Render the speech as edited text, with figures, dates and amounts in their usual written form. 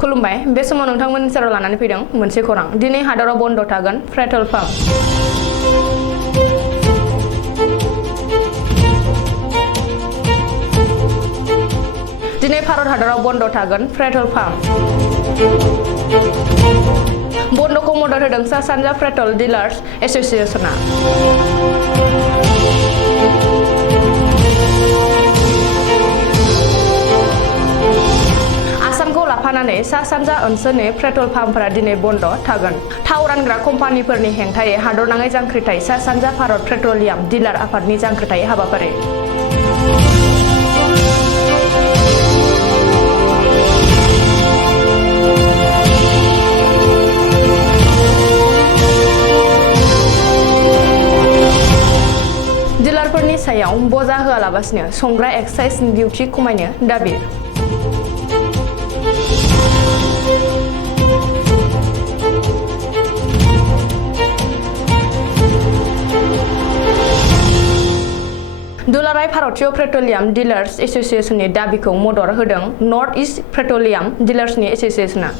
खुलुमबाय बे समाव नोंथांमोननि सेराव लानानै फैदों मोनसे खौरां दिनै हादराव बन्द थागोन पेट्रल पाम्प दिनै भारत हादराव बन्द थागोन पेट्रल पाम्प बन्दखौ मदद होदों सा सानजा पेट्रल डिलार्स एसोसिएशनआ आसामखौ लाफानानै सा सानजा ओनसोलनि पेट्रल पाम्पफोरा दिनै बन्द थागोन थाव रानग्रा कम्पानिफोरनि हेंथायै हादरनाङै जांख्रिथाय सा सानजा भारत पेट्रलियाम डिलार आफादनि जांख्रिथाय हाबाफारि डिलारफोरनि सायाव बजा होआलाबासिनो संग्रा एक्साइज डिउटी खमायनो दाबि दुलाराय भारतीय पेट्रलियाम डिलार्स एसोसिएशननि दाबिखौ मदद होदों नर्थ इस्ट पेट्रलियाम डिलार्सनि एसोसिएशनआ